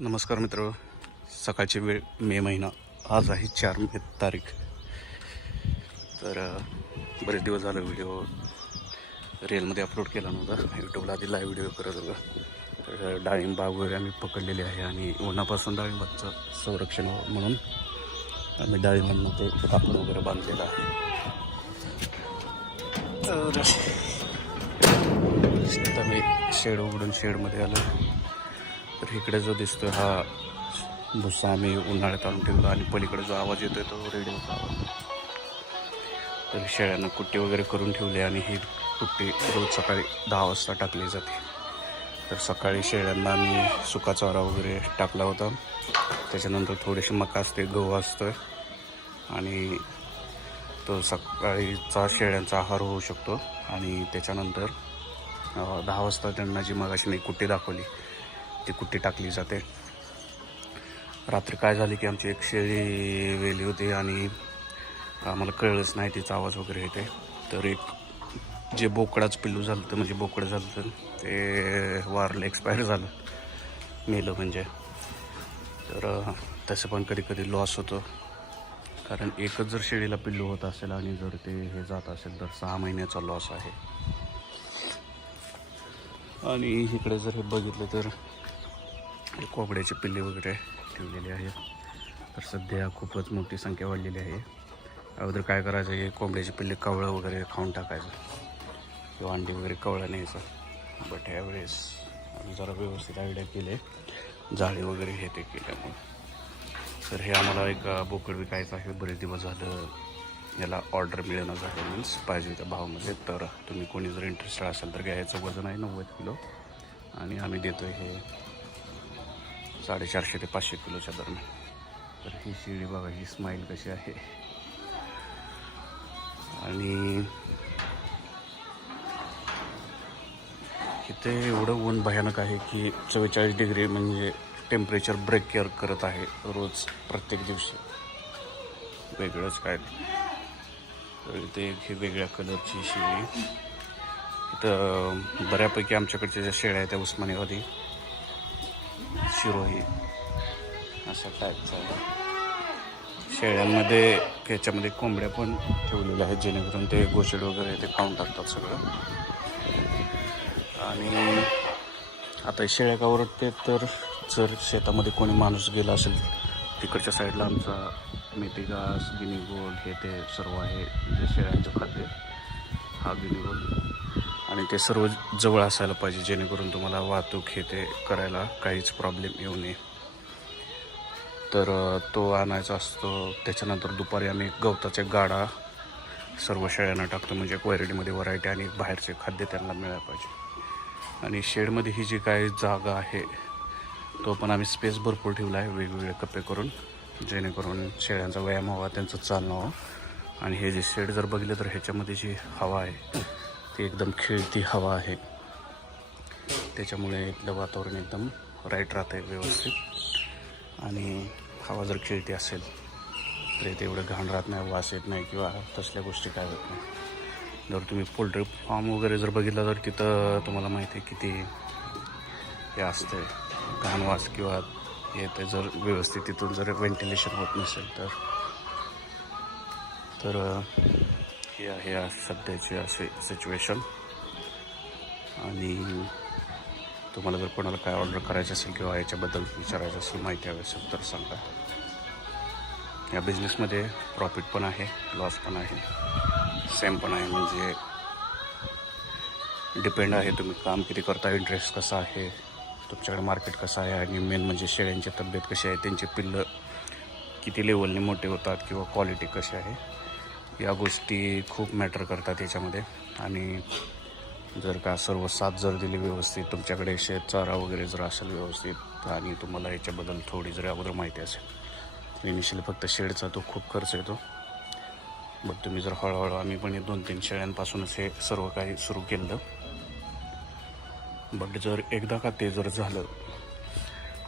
नमस्कार मित्र सकाळची वेळ मे महिना आज आहे चार मे तारीख तर बरेच दिवस झालं व्हिडिओ रेलमध्ये अपलोड केला नव्हता यूट्यूबला आधी लाईव्ह व्हिडिओ करत होतो तर डाळिंबा वगैरे आम्ही पकडलेले आहे आणि उन्हापासून डाळिंबाचं संरक्षण व्हावं म्हणून आम्ही डाळिंबांना ते कापड वगैरे बांधलेलं आहे तर आम्ही शेड उघडून शेडमध्ये आलो तर इकडे जो दिसतो हा भुस्सा आम्ही उन्हाळ्यात आणून ठेवतो आणि पलीकडे जो आवाज येतोय तो रेडिओचा आवाज तर शेळ्यांना कुट्टी वगैरे करून ठेवली आणि ही कुट्टी रोज सकाळी दहा वाजता टाकली जाते तर सकाळी शेळ्यांना आम्ही सुका चारा वगैरे टाकला होता त्याच्यानंतर थोडेसे मका असते गहू असतं आणि तो सकाळीचा शेळ्यांचा आहार होऊ शकतो आणि त्याच्यानंतर दहा वाजता त्यांना जी मगाशी नाही कुट्टी दाखवली ती कुट्टी टाकली जाते रात्री काय झाली की आमची एक शेळी वेली होती आणि आम्हाला कळलंच नाही तिचा आवाज वगैरे येते तर एक जे बोकडाच पिल्लू झालं होतं म्हणजे बोकडं झालं होतं ते वारलं एक्सपायर झालं मेलं म्हणजे तर तसं पण कधी कधी लॉस होतो कारण एकच जर शेळीला पिल्लू होत असेल आणि जर ते हे जात असेल तर सहा महिन्याचा लॉस आहे आणि इकडे जर हे बघितलं तर हे पिल्ले वगैरे ठेवलेले आहेत तर सध्या खूपच मोठी संख्या वाढलेली आहे अगोदर काय करायचं हे कोंबड्याचे पिल्ले कवळं वगैरे खाऊन टाकायचं किंवा अंडी वगैरे कवळं न्यायचं बट ह्यावेळेस आम्ही जरा व्यवस्थित आयडिया केले जाळी वगैरे हे ते केल्यामुळे तर हे आम्हाला एक बोकड विकायचं आहे बरेच दिवस झालं याला ऑर्डर मिळणं झालं मीन्स पाहिजे त्या भावामध्ये तर तुम्ही कोणी जर इंटरेस्टेड असाल तर घ्यायचं वजन आहे नव्वद किलो आणि आम्ही देतो हे साडेचारशे ते पाचशे किलोच्या दरम्यान तर ही शेळी बघा ही स्माईल कशी आहे आणि इथे एवढं ऊन भयानक आहे की चव्वेचाळीस डिग्री म्हणजे टेम्परेचर ब्रेक केअर करत आहे रोज प्रत्येक दिवशी वेगळंच काय तर इथे एक ही वेगळ्या कलरची शेळी इथं बऱ्यापैकी आमच्याकडच्या ज्या शेळ्या आहेत त्या उस्मानाबादी शिरोही अशा टाईपचा शेळ्यांमध्ये त्याच्यामध्ये कोंबड्या पण ठेवलेल्या आहेत जेणेकरून ते गोशेड वगैरे ते खाऊन टाकतात सगळं आणि आता शेळ्या का वरते तर जर शेतामध्ये कोणी माणूस गेला असेल तिकडच्या साईडला आमचा मेथी घास गोल हे ते सर्व आहे जे शेळ्यांचं खाद्य हा गोल आणि ते सर्व जवळ असायला पाहिजे जेणेकरून तुम्हाला वाहतूक हे ते करायला काहीच प्रॉब्लेम येऊ नये तर तो आणायचा असतो त्याच्यानंतर दुपारी आम्ही गवताचे गाडा सर्व शेळ्यांना टाकतो म्हणजे क्वारिटीमध्ये व्हरायटी आणि बाहेरचे खाद्य त्यांना मिळायला पाहिजे आणि शेडमध्ये ही जी काय जागा आहे तो पण आम्ही स्पेस भरपूर ठेवला आहे वेगवेगळे कप्पे करून जेणेकरून शेळ्यांचा व्यायाम हवा त्यांचं चालणं हवं आणि हे जे शेड जर बघितलं तर ह्याच्यामध्ये जी हवा आहे की एकदम खेळती हवा आहे त्याच्यामुळे इथलं वातावरण एकदम राईट राहतं आहे व्यवस्थित आणि हवा जर खेळती असेल तर इथे एवढं घाण राहत नाही वास येत नाही किंवा तसल्या गोष्टी काय होत नाही जर तुम्ही पोल्ट्री फार्म वगैरे जर बघितला तर तिथं तुम्हाला माहिती आहे किती हे असतं घाण वास किंवा येते जर व्यवस्थित तिथून जर व्हेंटिलेशन होत नसेल तर तर ही आहे सध्याची असे सिच्युएशन आणि तुम्हाला जर कोणाला काय ऑर्डर करायचं असेल किंवा याच्याबद्दल विचारायचं असेल माहिती हवी असेल तर सांगा या बिझनेसमध्ये प्रॉफिट पण आहे लॉस पण आहे सेम पण आहे म्हणजे डिपेंड आहे तुम्ही काम किती करता इंटरेस्ट कसा आहे तुमच्याकडे मार्केट कसं आहे आणि मेन म्हणजे शेळ्यांची तब्येत कशी आहे त्यांचे पिल्लं किती लेवलने मोठे होतात किंवा क्वालिटी कशी आहे या गोष्टी खूप मॅटर करतात याच्यामध्ये आणि जर का सर्व साथ जर दिली व्यवस्थित तुमच्याकडे शेत चारा वगैरे जर असेल व्यवस्थित आणि तुम्हाला याच्याबद्दल थोडी जरी अगोदर माहिती असेल इनिशियली फक्त शेडचा तो खूप खर्च येतो बट तुम्ही जर हळूहळू आम्ही पण दोन तीन शेळ्यांपासूनच हे सर्व काही सुरू केलं बट जर एकदा का ते जर झालं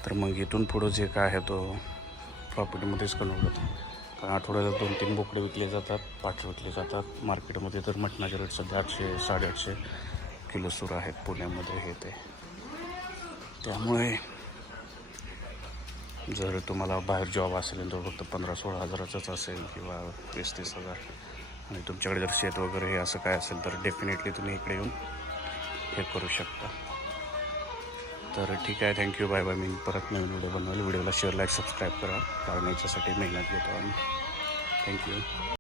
तर मग इथून पुढं जे काय आहे तो प्रॉपर्टीमध्येच कन्वर्ट होतो आठवड्याला दोन तीन बोकडे विकले जातात पाठ विकले जातात मार्केटमध्ये तर मटणाचे रेट सध्या आठशे साडेआठशे किलो सुरू आहेत पुण्यामध्ये हे ते त्यामुळे जर तुम्हाला बाहेर जॉब असेल तर फक्त पंधरा सोळा हजाराचाच असेल किंवा वीस तीस हजार आणि तुमच्याकडे जर शेत वगैरे हे असं काय असेल तर डेफिनेटली तुम्ही इकडे येऊन हे करू शकता तर ठीक आहे थँक्यू बाय बाय मी परत नवीन व्हिडिओ बनवेल व्हिडिओला शेअर लाईक सबस्क्राईब करा कारण याच्यासाठी मेहनत घेतो आम्ही थँक्यू